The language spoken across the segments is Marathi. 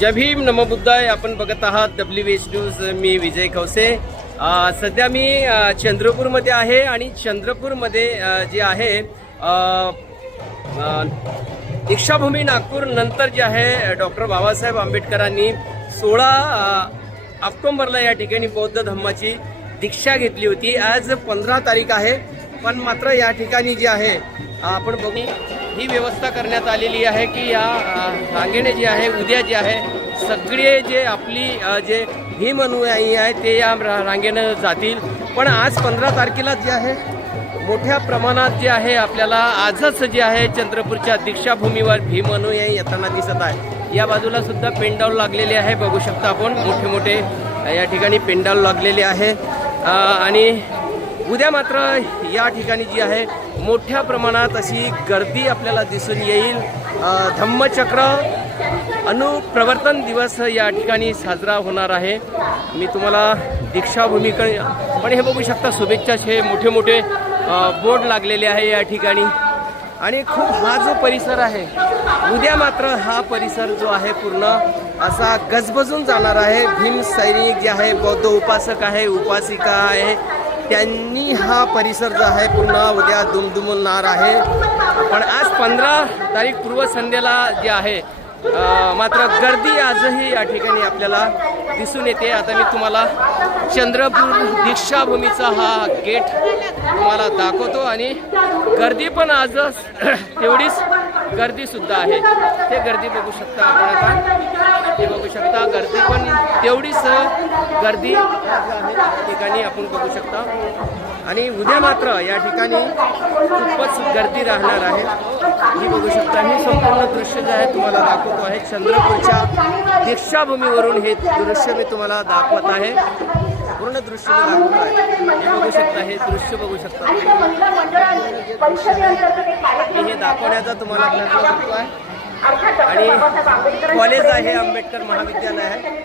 जय भीम नमो बुद्धाय. आपण बघत आहात डब्ल्यू एच न्यूज मी विजय खवसे. सध्या मी चंद्रपूरमध्ये आहे आणि चंद्रपूरमध्ये जे आहे दीक्षाभूमी नागपूर नंतर जे आहे डॉक्टर बाबासाहेब आंबेडकरांनी सोळा ऑक्टोंबरला या ठिकाणी बौद्ध धम्माची दीक्षा घेतली होती. आज पंधरा तारीख आहे. पण मात्र या ठिकाणी जे आहे आपण बघू ही व्यवस्था करण्यात आलेली आहे की या रांगेणे रांगेने जे आहे उद्या जे आहे सगळे जे आपली जे भीम अनुयायी आहे ते या रांगेनं जातील. पण आज पंधरा तारखेला जे आहे मोठ्या प्रमाणात जे आहे आपल्याला आजच जे आहे चंद्रपूरच्या दीक्षाभूमीवर भीम अनुयायी येताना दिसत आहे. या बाजूला सुद्धा पेंडाल लागलेले आहे. बघू शकता आपण मोठे मोठे या ठिकाणी पेंडाल लागलेले आहे. आणि उद्या मात्र या ठिकाणी जी आहे मोठ्या प्रमाणात अशी गर्दी आपल्याला दिसून येईल. धम्मचक्र अनुप्रवर्तन दिवस या ठिकाणी साजरा होणार आहे. मी तुम्हाला दीक्षाभूमीकडे पण हे बघू शकता शुभेच्छाचे मोठे मोठे बोर्ड लागलेले आहे या ठिकाणी. आणि खूप हा जो परिसर आहे उद्या मात्र हा परिसर जो आहे पूर्ण असा गजबजून जाणार आहे. भीम सैनिक जे आहे बौद्ध उपासक आहे उपासिका आहे त्यांनी हा परिसर जो आहे पूर्ण उद्या दुमदुमणार आहे. पण आज पंधरा तारीख पूर्व संध्येला जे आहे मात्र गर्दी आजही या ठिकाणी आपल्याला दिसून येते. आता मी तुम्हाला चंद्रपूर दीक्षाभूमीचा हा गेट तुम्हाला दाखवतो आणि गर्दी पण आजच तेवढीच गर्दी सुद्धा आहे. ते गर्दी बघू शकता आपण आता. ते बघू शकता गर्दी पण तेवढीच गर्दी ठिकाणी आपण बघू शकता. आणि उद्या मात्र या ठिकाणी खूपच गर्दी राहणार आहे. ही बघू शकता ही संपूर्ण दृश्य जे आहे तुम्हाला दाखवतो आहे. चंद्रपूरच्या दीक्षाभूमीवरून हे दृश्य मी तुम्हाला दाखवत आहे. पूर्ण दृश्य मी दाखवत आहे. हे बघू शकता हे दृश्य बघू शकता. मी हे दाखवण्याचा तुम्हाला प्रयत्न करतो आहे. आणि कॉलेज आहे आंबेडकर महाविद्यालय आहे.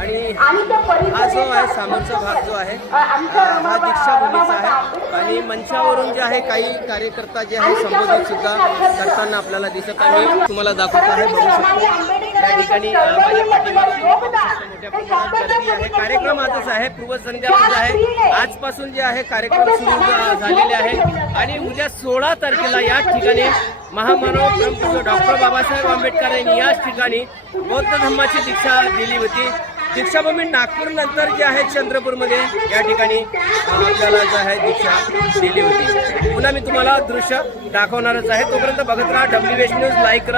आणि हा जो आहे सामोरचा भाग जो आहे हा दीक्षाभूमीचा आहे. आणि मंचावरून जे आहे काही कार्यकर्ता जे आहे संबोधित सुद्धा करताना आपल्याला दिसत आहे. तुम्हाला दाखवत आहे बघू शकतो. या ठिकाणी अं, माझ्या पाठीमागे तुम्ही बघू शकता मोठ्या प्रमाणात गर्दी आहे कार्यक्रम आजच आहे. पूर्वसंध्यामध्ये आहे. आजपासून जे आहे कार्यक्रम सुरू झालेले आहे. आणि उद्या सोळा तारखेला या ठिकाणी महामानव डॉक्टर बाबासाहेब आंबेडकर यांनी याच ठिकाणी बौद्ध धर्माची दीक्षा दिली होती. दीक्षाभूमी नागपूर नंतर जे आहे चंद्रपूरमध्ये या ठिकाणी आपल्याला जे आहे दीक्षा दिली होती. पुन्हा मी तुम्हाला दृश्य दाखवणारच आहे. तोपर्यंत बघत राहा. डब्ल्यू एच न्यूज लाईक करा.